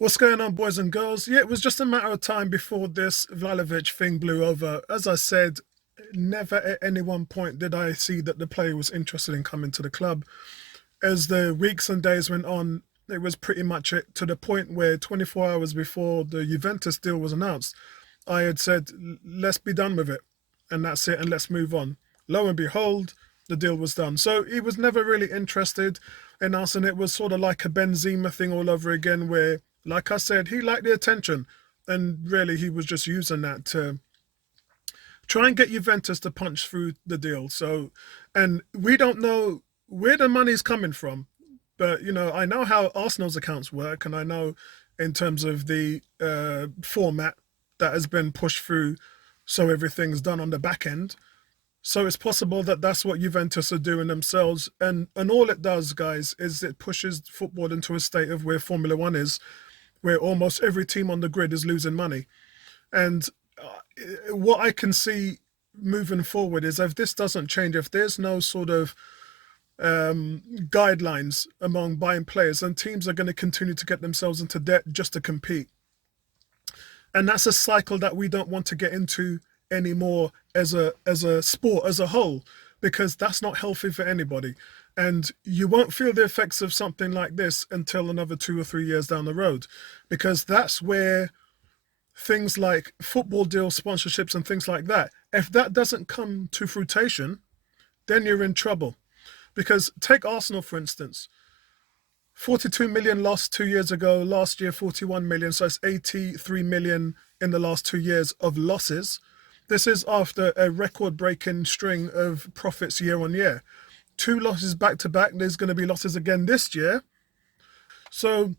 What's going on, boys and girls? Yeah, it was just a matter of time before this Vlahovic thing blew over. As I said, never at any one point did I see that the player was interested in coming to the club. As the weeks and days went on, it was pretty much it, to the point where 24 hours before the Juventus deal was announced, I had said, let's be done with it. And that's it, and let's move on. Lo and behold, the deal was done. So he was never really interested in us, and it was sort of like a Benzema thing all over again, where, like I said, he liked the attention, and really he was just using that to try and get Juventus to punch through the deal. So, and we don't know where the money's coming from, but I know how Arsenal's accounts work, and I know in terms of the format that has been pushed through, so everything's done on the back end. So it's possible that that's what Juventus are doing themselves, and all it does, guys, is it pushes football into a state of where Formula One is, where almost every team on the grid is losing money. And what I can see moving forward is, if this doesn't change, if there's no sort of guidelines among buying players, then teams are going to continue to get themselves into debt just to compete. And that's a cycle that we don't want to get into anymore as a sport as a whole, because that's not healthy for anybody. And you won't feel the effects of something like this until another 2 or 3 years down the road, because that's where things like football deals, sponsorships, and things like that, if that doesn't come to fruition, then you're in trouble. Because take Arsenal, for instance. 42 million lost 2 years ago. Last year, 41 million. So it's 83 million in the last 2 years of losses. This is after a record-breaking string of profits year on year. Two losses back to back. There's going to be losses again this year. So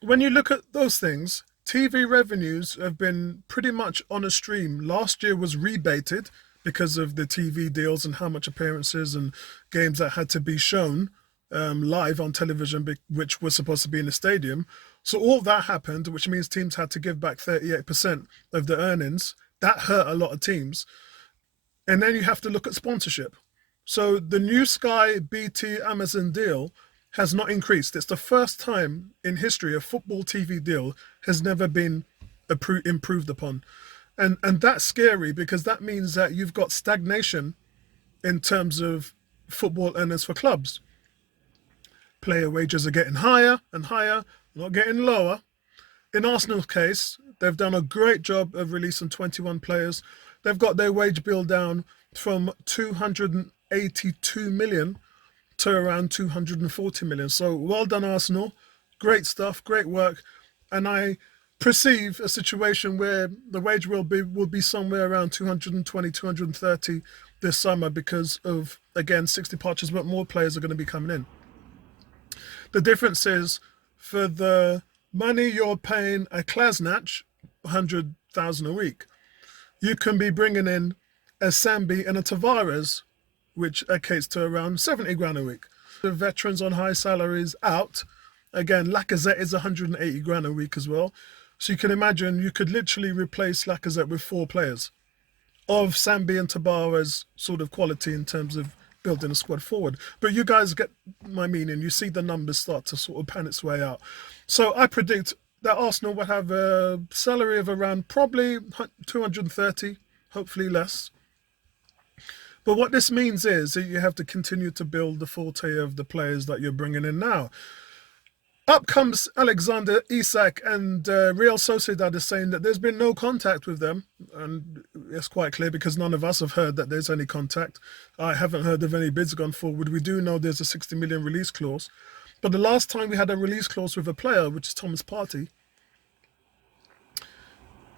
when you look at those things, TV revenues have been pretty much on a stream. Last year was rebated because of the TV deals and how much appearances and games that had to be shown live on television, which was supposed to be in the stadium. So all that happened, which means teams had to give back 38% of the earnings. That hurt a lot of teams. And then you have to look at sponsorship. So the new Sky, BT, Amazon deal has not increased. It's the first time in history a football TV deal has never been improved upon. And that's scary, because that means that you've got stagnation in terms of football earners for clubs. Player wages are getting higher and higher, not getting lower. In Arsenal's case, they've done a great job of releasing 21 players. They've got their wage bill down from 282 million to around 240 million. So well done, Arsenal. Great stuff, great work. And I perceive a situation where the wage will be somewhere around 220, 230 this summer, because of, again, 60 departures, but more players are going to be coming in. The difference is, for the money you're paying a Klasnach, 100,000 a week, you can be bringing in a Sambi and a Tavares, which equates to around 70 grand a week. The veterans on high salaries out. Again, Lacazette is 180 grand a week as well. So you can imagine you could literally replace Lacazette with 4 players of Sambi and Tavares sort of quality in terms of building a squad forward. But you guys get my meaning. You see the numbers start to sort of pan its way out. So I predict that Arsenal will have a salary of around probably 230, hopefully less. But what this means is that you have to continue to build the forte of the players that you're bringing in now. Up comes Alexander Isak, and Real Sociedad is saying that there's been no contact with them. And it's quite clear, because none of us have heard that there's any contact. I haven't heard of any bids gone forward. We do know there's a 60 million release clause. But the last time we had a release clause with a player, which is Thomas Partey,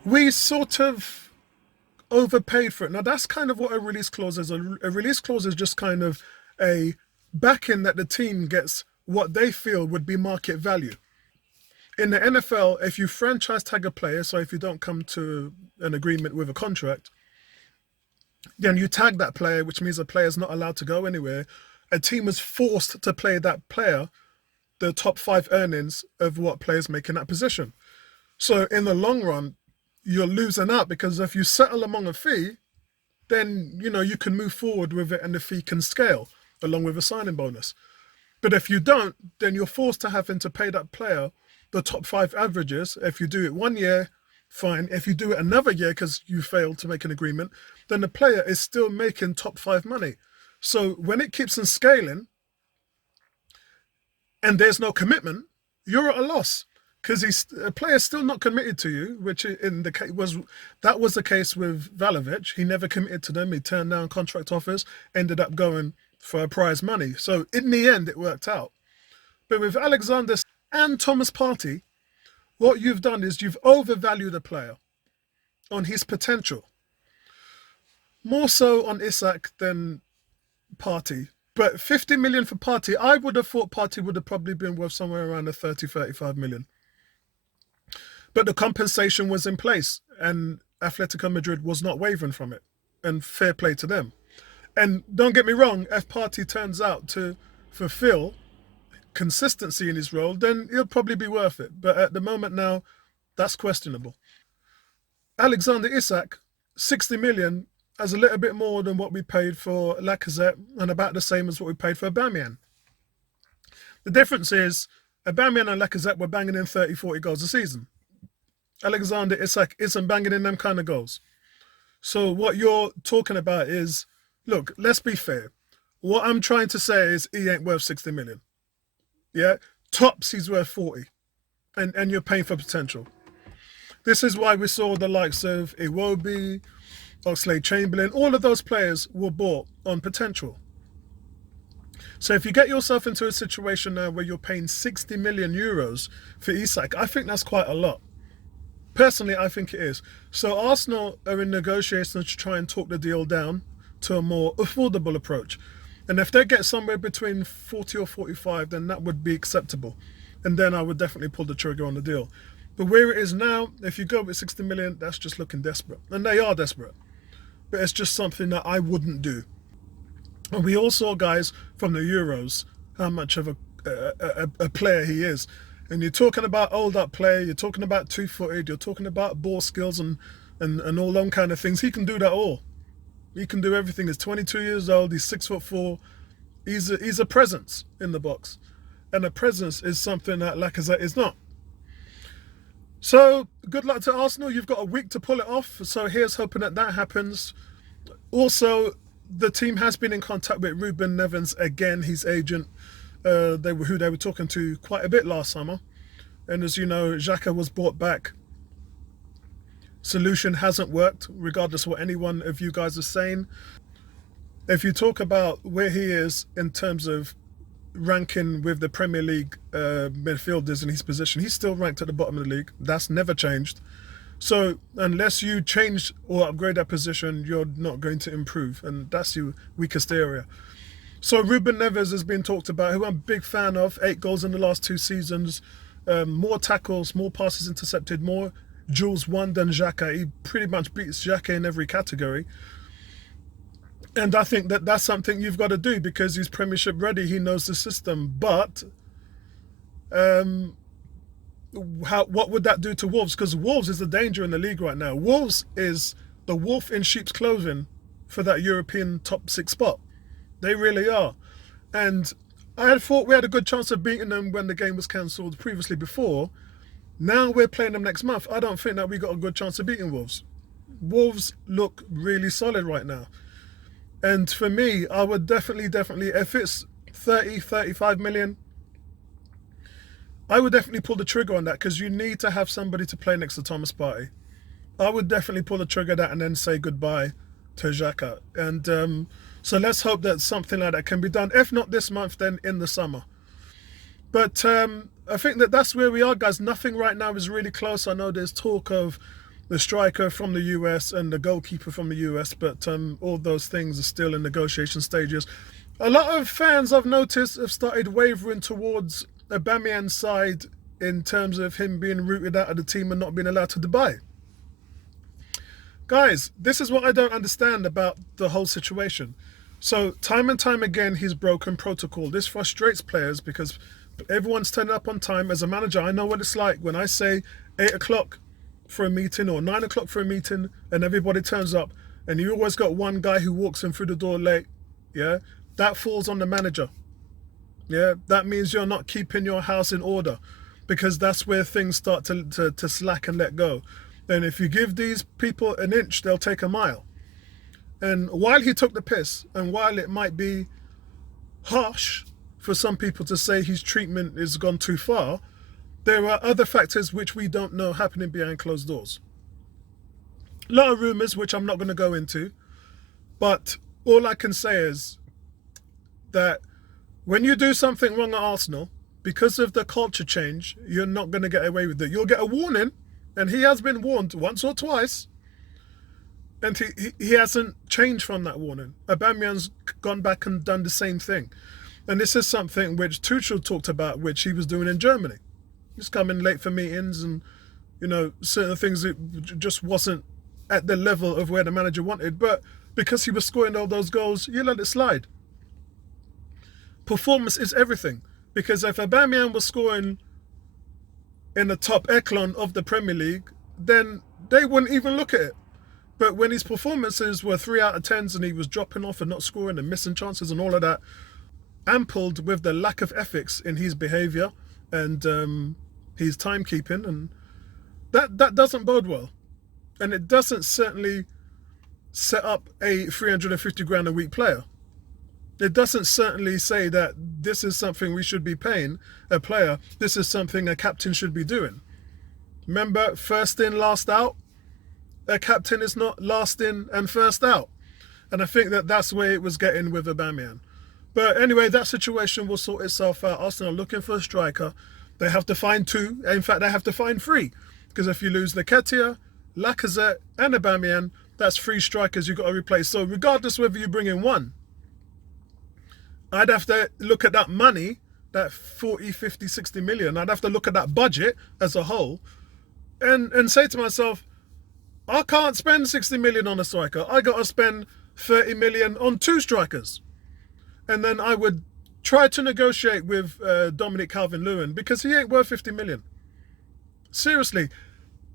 we sort of overpaid for it. Now, that's kind of what a release clause is. A release clause is just kind of a backing that the team gets what they feel would be market value. In the NFL, if you franchise tag a player, so if you don't come to an agreement with a contract, then you tag that player, which means the player is not allowed to go anywhere. A team is forced to play that player the top 5 earnings of what players make in that position. So in the long run, you're losing out, because if you settle among a fee, then you can move forward with it and the fee can scale along with a signing bonus. But if you don't, then you're forced to having to pay that player the top 5 averages. If you do it 1 year, fine. If you do it another year because you failed to make an agreement, then the player is still making top 5 money. So when it keeps on scaling and there's no commitment, you're at a loss, because a player's still not committed to you, which in the case was the case with Vlahovic. He never committed to them. He turned down contract offers, ended up going for prize money. So in the end, it worked out. But with Alexander and Thomas Partey, what you've done is you've overvalued a player on his potential. More so on Isak than Partey. But 50 million for Partey, I would have thought Partey would have probably been worth somewhere around the 30, 35 million. But the compensation was in place, and Atletico Madrid was not wavering from it. And fair play to them. And don't get me wrong, if Partey turns out to fulfill consistency in his role, then he'll probably be worth it. But at the moment now, that's questionable. Alexander Isak, 60 million, as a little bit more than what we paid for Lacazette, and about the same as what we paid for Aubameyang. The difference is Aubameyang and Lacazette were banging in 30, 40 goals a season. Alexander Isak isn't banging in them kind of goals. So what you're talking about is, look, let's be fair. What I'm trying to say is he ain't worth 60 million. Yeah? Tops, he's worth 40. And you're paying for potential. This is why we saw the likes of Iwobi, Oxlade-Chamberlain, all of those players were bought on potential. So if you get yourself into a situation now where you're paying 60 million euros for Isak, I think that's quite a lot. Personally, I think it is. So Arsenal are in negotiations to try and talk the deal down to a more affordable approach. And if they get somewhere between 40 or 45, then that would be acceptable. And then I would definitely pull the trigger on the deal. But where it is now, if you go with 60 million, that's just looking desperate. And they are desperate. But it's just something that I wouldn't do. And we all saw, guys, from the Euros, how much of a player he is. And you're talking about old-up play, you're talking about two-footed, you're talking about ball skills and all them kind of things. He can do that all. He can do everything. He's 22 years old, he's 6'4". He's a presence in the box. And a presence is something that Lacazette is not. So, good luck to Arsenal. You've got a week to pull it off. So here's hoping that that happens. Also, the team has been in contact with Ruben Neves again, his agent, who they were talking to quite a bit last summer. And as you know, Xhaka was brought back. Solution hasn't worked, regardless of what any one of you guys are saying. If you talk about where he is in terms of ranking with the Premier League midfielders in his position, he's still ranked at the bottom of the league. That's never changed. So unless you change or upgrade that position, you're not going to improve, and that's your weakest area. So Ruben Neves has been talked about, who I'm a big fan of. 8 goals in the last 2 seasons, more tackles, more passes intercepted, more duels won than Xhaka. He pretty much beats Xhaka in every category. And I think that that's something you've got to do because he's Premiership ready. He knows the system. But what would that do to Wolves? Because Wolves is the danger in the league right now. Wolves is the wolf in sheep's clothing for that European top 6 spot. They really are. And I had thought we had a good chance of beating them when the game was cancelled previously before. Now we're playing them next month. I don't think that we got a good chance of beating Wolves. Wolves look really solid right now. And for me, I would definitely, if it's 30, 35 million, I would definitely pull the trigger on that because you need to have somebody to play next to Thomas Partey. I would definitely pull the trigger on that and then say goodbye to Xhaka. And so let's hope that something like that can be done. If not this month, then in the summer. But I think that that's where we are, guys. Nothing right now is really close. I know there's talk of the striker from the US and the goalkeeper from the US, but all those things are still in negotiation stages. A lot of fans, I've noticed, have started wavering towards Aubameyang's side in terms of him being rooted out of the team and not being allowed to Dubai. Guys, this is what I don't understand about the whole situation. So time and time again, he's broken protocol. This frustrates players because everyone's turning up on time. As a manager, I know what it's like when I say 8 o'clock for a meeting or 9 o'clock for a meeting and everybody turns up and you always got one guy who walks in through the door late. Yeah, that falls on the manager. Yeah, that means you're not keeping your house in order. because that's where things start to slack and let go. And if you give these people an inch, they'll take a mile. And while he took the piss, and while it might be harsh for some people to say his treatment has gone too far, there are other factors which we don't know happening behind closed doors. A lot of rumours, which I'm not going to go into, but all I can say is that when you do something wrong at Arsenal, because of the culture change, you're not going to get away with it. You'll get a warning, and he has been warned once or twice, and he hasn't changed from that warning. Aubameyang's gone back and done the same thing. And this is something which Tuchel talked about, which he was doing in Germany. He's coming late for meetings, and, you know, certain things that just wasn't at the level of where the manager wanted. But because he was scoring all those goals, you let it slide. Performance is everything. Because if Aubameyang was scoring in the top echelon of the Premier League, then they wouldn't even look at it. But when his performances were 3 out of 10s and he was dropping off and not scoring and missing chances and all of that, ampled with the lack of ethics in his behaviour and his timekeeping, and that doesn't bode well. And it doesn't certainly set up a 350 grand a week player. It doesn't certainly say that this is something we should be paying a player. This is something a captain should be doing. Remember, first in, last out? A captain is not last in and first out. And I think that that's where it was getting with Aubameyang. But anyway, that situation will sort itself out. Arsenal are looking for a striker. They have to find 2. In fact, they have to find 3. Because if you lose Nketiah, Lacazette and Aubameyang, that's 3 strikers you've got to replace. So regardless whether you bring in 1, I'd have to look at that money, that 40, 50, 60 million. I'd have to look at that budget as a whole and say to myself, I can't spend 60 million on a striker. I got to spend 30 million on 2 strikers. And then I would try to negotiate with Dominic Calvert-Lewin, because he ain't worth 50 million. Seriously,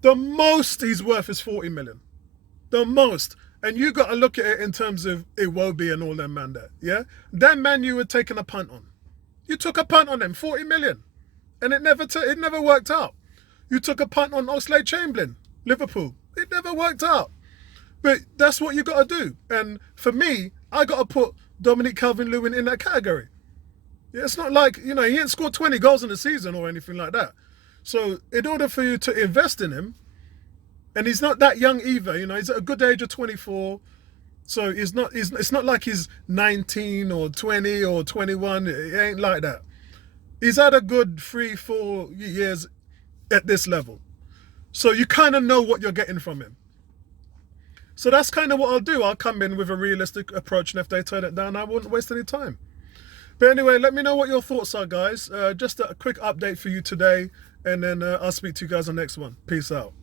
the most he's worth is 40 million. The most. And you got to look at it in terms of Iwobi and all them man there, yeah? Them man you were taking a punt on. You took a punt on them, 40 million. And it never worked out. You took a punt on Oxlade-Chamberlain, Liverpool. It never worked out. But that's what you got to do. And for me, I got to put Dominic Calvert-Lewin in that category. Yeah, it's not like, you know, he ain't scored 20 goals in the season or anything like that. So in order for you to invest in him, and he's not that young either, you know, he's at a good age of 24. So it's not like he's 19 or 20 or 21. It ain't like that. He's had a good 3-4 years at this level. So you kind of know what you're getting from him. So that's kind of what I'll do. I'll come in with a realistic approach, and if they turn it down, I wouldn't waste any time. But anyway, let me know what your thoughts are, guys. Just a quick update for you today, and then I'll speak to you guys on the next one. Peace out.